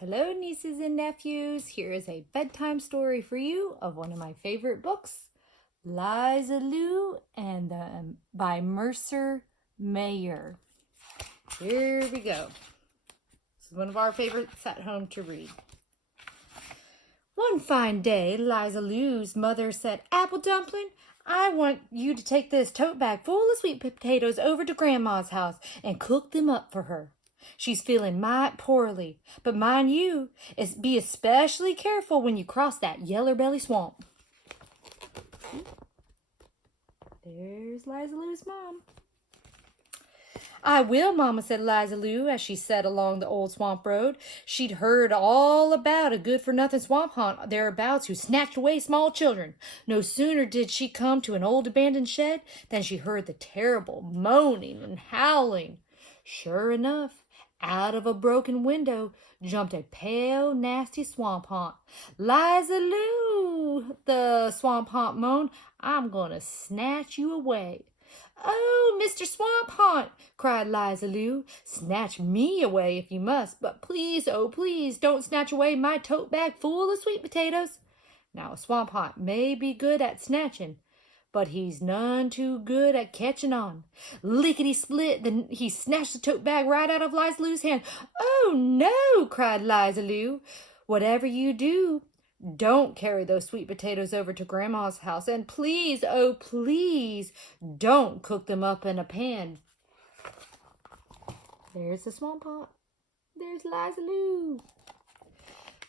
Hello, nieces and nephews. Here is a bedtime story for you of one of my favorite books, Liza Lou by Mercer Mayer. Here we go. This is one of our favorites at home to read. One fine day, Liza Lou's mother said, "Apple Dumpling, I want you to take this tote bag full of sweet potatoes over to Grandma's house and cook them up for her. She's feeling might poorly, but mind you, be especially careful when you cross that yeller belly swamp." There's Liza Lou's mom. "I will, Mama," said Liza Lou as she set along the old swamp road. She'd heard all about a good-for-nothing swamp haunt thereabouts who snatched away small children. No sooner did she come to an old abandoned shed than she heard the terrible moaning and howling. Sure enough, out of a broken window jumped a pale, nasty swamp haunt. "Liza Lou," the swamp haunt moaned, "I'm going to snatch you away." "Oh, Mr. Swamp Haunt," cried Liza Lou, "snatch me away if you must, but please, oh please, don't snatch away my tote bag full of sweet potatoes." Now, a swamp haunt may be good at snatching, but he's none too good at catching on. Lickety-split, then he snatched the tote bag right out of Liza Lou's hand. "Oh, no," cried Liza Lou. "Whatever you do, don't carry those sweet potatoes over to Grandma's house. And please, oh please, don't cook them up in a pan." There's the swamp haunt. There's Liza Lou.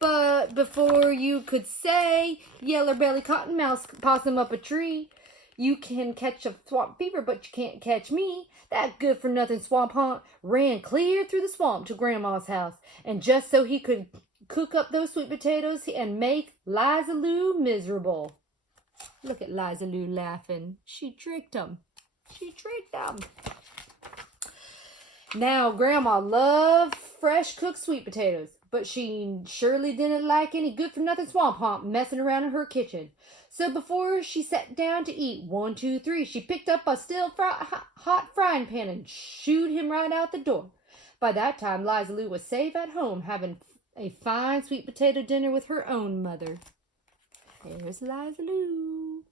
But before you could say, "Yeller belly cottonmouth possum up a tree, you can catch a swamp fever, but you can't catch me," that good-for-nothing swamp haunt ran clear through the swamp to Grandma's house, and just so he could cook up those sweet potatoes and make Liza Lou miserable. Look at Liza Lou laughing. She tricked him. She tricked him. Now, Grandma loved fresh cooked sweet potatoes, but she surely didn't like any good-for-nothing swamp haunt messing around in her kitchen. So before she sat down to eat, 1, 2, 3, she picked up a still hot frying pan and shooed him right out the door. By that time, Liza Lou was safe at home, having a fine sweet potato dinner with her own mother. There's Liza Lou.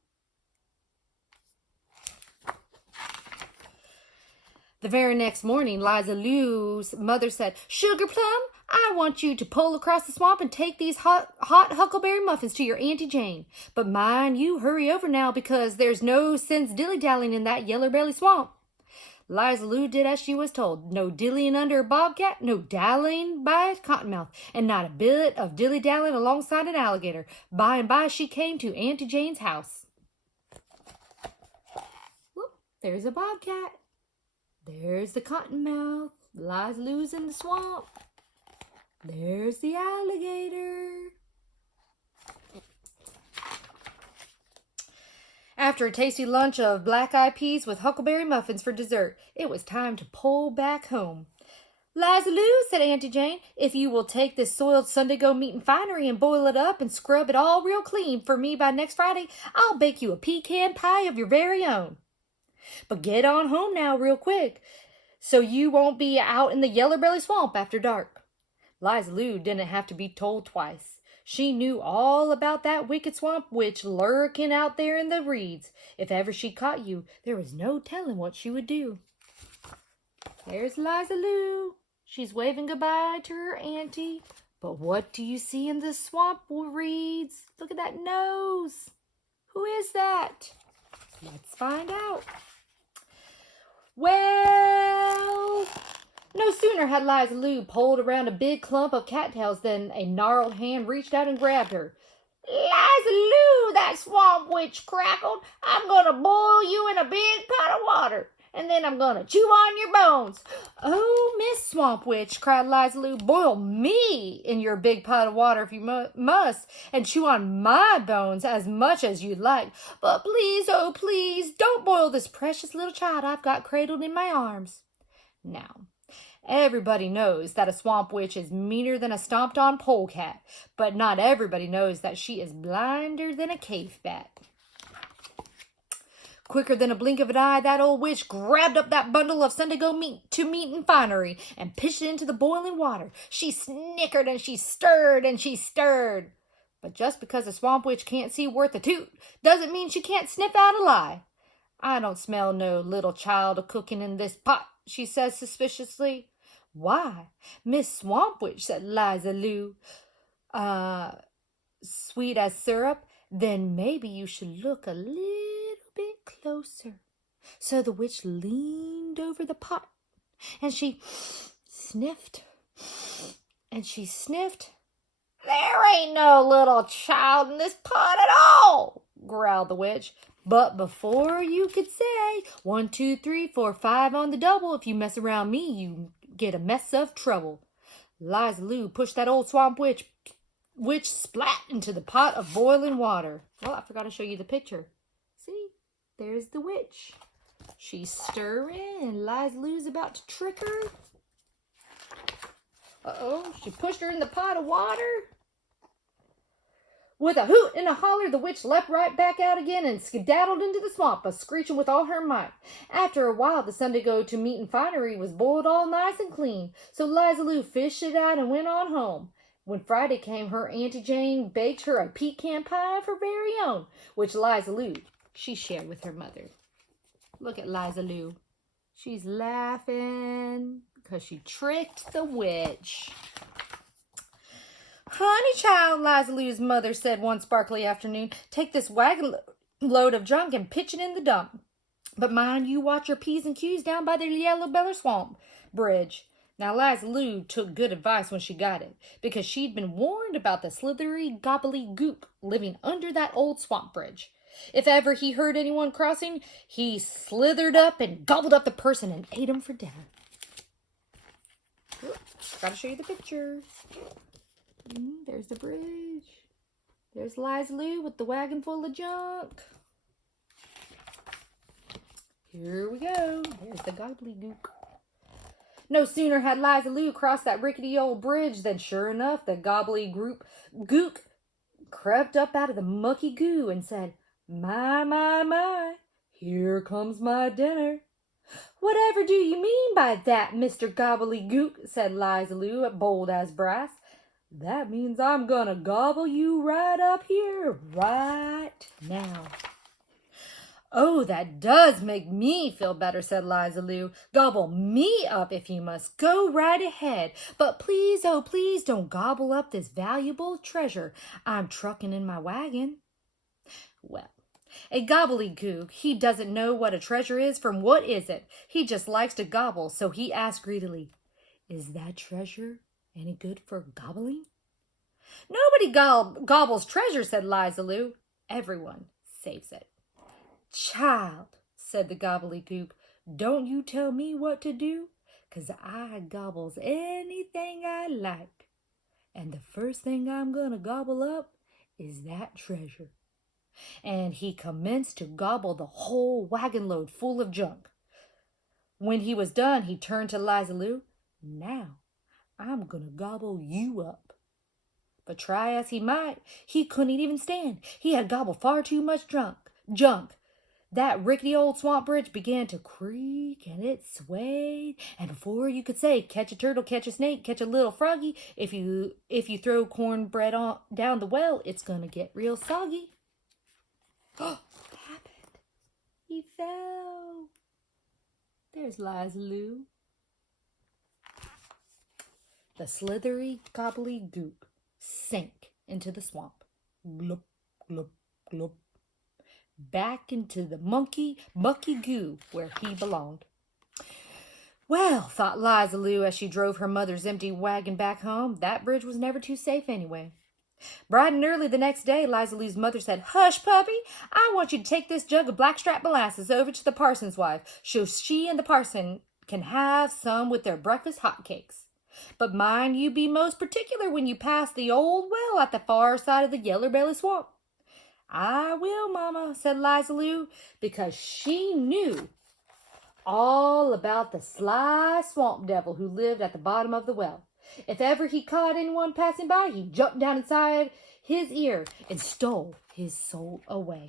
The very next morning, Liza Lou's mother said, "Sugar Plum, I want you to pull across the swamp and take these hot huckleberry muffins to your Auntie Jane. But mind you hurry over now, because there's no sense dilly-dallying in that yeller belly swamp." Liza Lou did as she was told. No dillying under a bobcat, no dallying by a cottonmouth, and not a bit of dilly-dallying alongside an alligator. By and by she came to Auntie Jane's house. Whoop, there's a bobcat. There's the cottonmouth. Liza Lou's in the swamp. There's the alligator. After a tasty lunch of black-eyed peas with huckleberry muffins for dessert, it was time to pull back home. "Liza Lou," said Auntie Jane, "if you will take this soiled Sunday-go meat and finery and boil it up and scrub it all real clean for me by next Friday, I'll bake you a pecan pie of your very own. But get on home now real quick, so you won't be out in the yeller belly swamp after dark." Liza Lou didn't have to be told twice. She knew all about that wicked swamp witch lurking out there in the reeds. If ever she caught you, there was no telling what she would do. There's Liza Lou. She's waving goodbye to her auntie. But what do you see in the swamp reeds? Look at that nose. Who is that? Let's find out. Well, no sooner had Liza Lou pulled around a big clump of cattails than a gnarled hand reached out and grabbed her. "Liza Lou," that swamp witch crackled, "I'm going to boil you in a big pot of water, and then I'm going to chew on your bones." "Oh, Miss Swamp Witch," cried Liza Lou, "boil me in your big pot of water if you must, and chew on my bones as much as you'd like. But please, oh please, don't boil this precious little child I've got cradled in my arms." Now, everybody knows that a swamp witch is meaner than a stomped-on polecat, but not everybody knows that she is blinder than a cave bat. Quicker than a blink of an eye, that old witch grabbed up that bundle of Sunday-go-meat and finery and pitched it into the boiling water. She snickered and she stirred and she stirred. But just because a swamp witch can't see worth a toot doesn't mean she can't sniff out a lie. I don't smell no little child a-cooking in this pot, she says suspiciously. Why, Miss Swamp Witch, said Liza Lou, sweet as syrup, then maybe you should look a little bit closer. So the witch leaned over the pot, and she sniffed, and she sniffed. There ain't no little child in this pot at all, growled the witch. But before you could say 1, 2, 3, 4, 5 on the double, if you mess around me, you get a mess of trouble. Liza Lou pushed that old swamp witch splat into the pot of boiling water. Well, I forgot to show you the picture. See, there's the witch. She's stirring, and Liza Lou's about to trick her. Uh-oh, she pushed her in the pot of water. With a hoot and a holler, the witch leapt right back out again and skedaddled into the swamp, a-screeching with all her might. After a while, the Sunday-go-to-meat and finery was boiled all nice and clean, so Liza Lou fished it out and went on home. When Friday came, her Auntie Jane baked her a pecan pie of her very own, which Liza Lou, she shared with her mother. Look at Liza Lou. She's laughing because she tricked the witch. Honey child, Liza Lou's mother said one sparkly afternoon, take this wagon load of junk and pitch it in the dump. But mind you watch your P's and Q's down by the Yellow Belly Swamp Bridge. Now, Liza Lou took good advice when she got it, because she'd been warned about the slithery gobbledygook living under that old swamp bridge. If ever he heard anyone crossing, he slithered up and gobbled up the person and ate him for dinner. Gotta show you the picture. There's the bridge. There's Liza Lou with the wagon full of junk. Here we go. There's the gobbledygook. No sooner had Liza Lou crossed that rickety old bridge than, sure enough, the gobbledygook crept up out of the mucky goo and said, my, here comes my dinner. Whatever do you mean by that, Mr. Gobbledygook, said Liza Lou, bold as brass. That means I'm gonna gobble you right up here, right now. Oh, that does make me feel better, said Liza Lou. Gobble me up if you must. Go right ahead. But please, oh please, don't gobble up this valuable treasure I'm trucking in my wagon. Well, a gobbledygook, he doesn't know what a treasure is from what isn't. He just likes to gobble, so he asked greedily, is that treasure any good for gobbling? Nobody gobbles treasure, said Liza Lou. Everyone saves it. Child, said the gobbledygook, don't you tell me what to do, 'cause I gobbles anything I like. And the first thing I'm gonna gobble up is that treasure. And he commenced to gobble the whole wagon load full of junk. When he was done, he turned to Liza Lou. Now, I'm gonna gobble you up. But try as he might, he couldn't even stand. He had gobbled far too much junk. That rickety old swamp bridge began to creak and it swayed. And before you could say, catch a turtle, catch a snake, catch a little froggy, if you throw cornbread down the well, it's gonna get real soggy. What happened? He fell. There's Liza Lou. The slithery gobbledygook sank into the swamp. Glop, glop, glop. Back into the mucky goo where he belonged. Well, thought Liza Lou as she drove her mother's empty wagon back home, that bridge was never too safe anyway. Bright and early the next day, Liza Lou's mother said, Hush, puppy, I want you to take this jug of blackstrap molasses over to the parson's wife, so she and the parson can have some with their breakfast hotcakes. But mind you be most particular when you pass the old well at the far side of the Yellow Belly Swamp. I will, Mama, said Liza Lou, because she knew all about the sly swamp devil who lived at the bottom of the well. If ever he caught anyone passing by, he jumped down inside his ear and stole his soul away.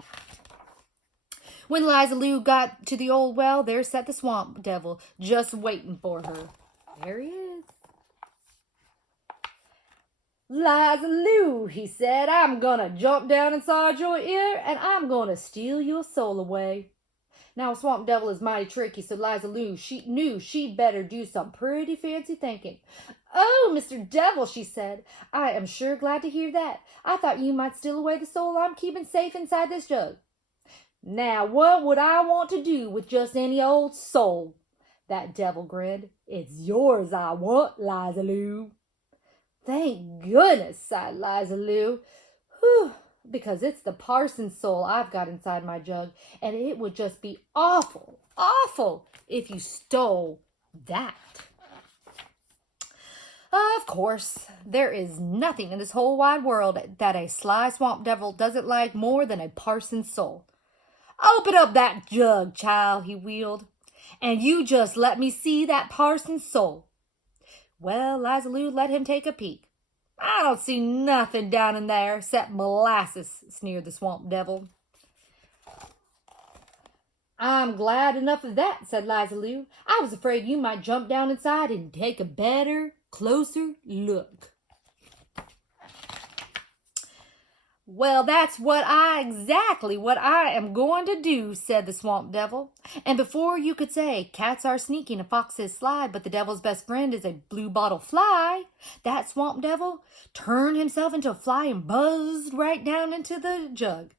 When Liza Lou got to the old well, there sat the swamp devil, just waiting for her. There he is. Liza Lou, he said, I'm gonna jump down inside your ear and I'm gonna steal your soul away. Now, a swamp devil is mighty tricky, so Liza Lou, she knew she'd better do some pretty fancy thinking. Oh, Mr. Devil, she said, I am sure glad to hear that. I thought you might steal away the soul I'm keeping safe inside this jug. Now, what would I want to do with just any old soul? That devil grinned. It's yours I want, Liza Lou. Thank goodness, sighed Liza Lou. Whew, because it's the parson's soul I've got inside my jug, and it would just be awful, awful if you stole that. Of course, there is nothing in this whole wide world that a sly swamp devil doesn't like more than a parson's soul. Open up that jug, child, he wheeled, and you just let me see that parson's soul. Well, Liza Lou let him take a peek. I don't see nothing down in there except molasses, sneered the swamp devil. I'm glad enough of that, said Liza Lou. I was afraid you might jump down inside and take a better, closer look. Well, that's exactly what I am going to do, said the swamp devil. And before you could say, cats are sneaky and foxes sly, but the devil's best friend is a blue bottle fly, that swamp devil turned himself into a fly and buzzed right down into the jug.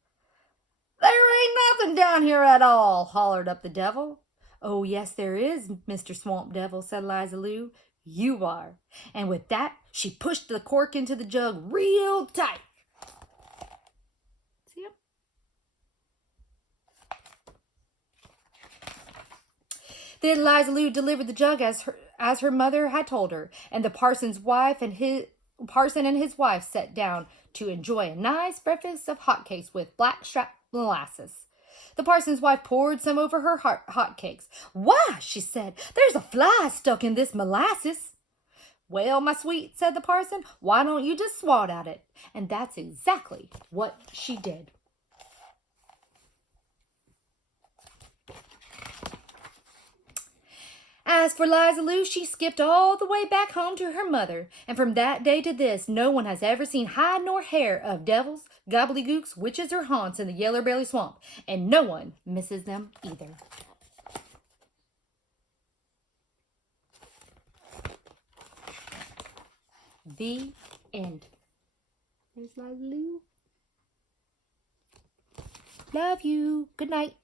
There ain't nothing down here at all, hollered up the devil. Oh, yes, there is, Mr. Swamp Devil, said Liza Lou. You are. And with that, she pushed the cork into the jug real tight. Then Liza Lou delivered the jug as her mother had told her, and the parson and his wife sat down to enjoy a nice breakfast of hotcakes with blackstrap molasses. The parson's wife poured some over her hotcakes. Why, she said, there's a fly stuck in this molasses. Well, my sweet, said the parson, why don't you just swat at it? And that's exactly what she did. As for Liza Lou, she skipped all the way back home to her mother, and from that day to this, no one has ever seen hide nor hair of devils, gobbledygooks, witches, or haunts in the Yeller Belly Swamp, and no one misses them either. The end. There's Liza Lou. Love you. Good night.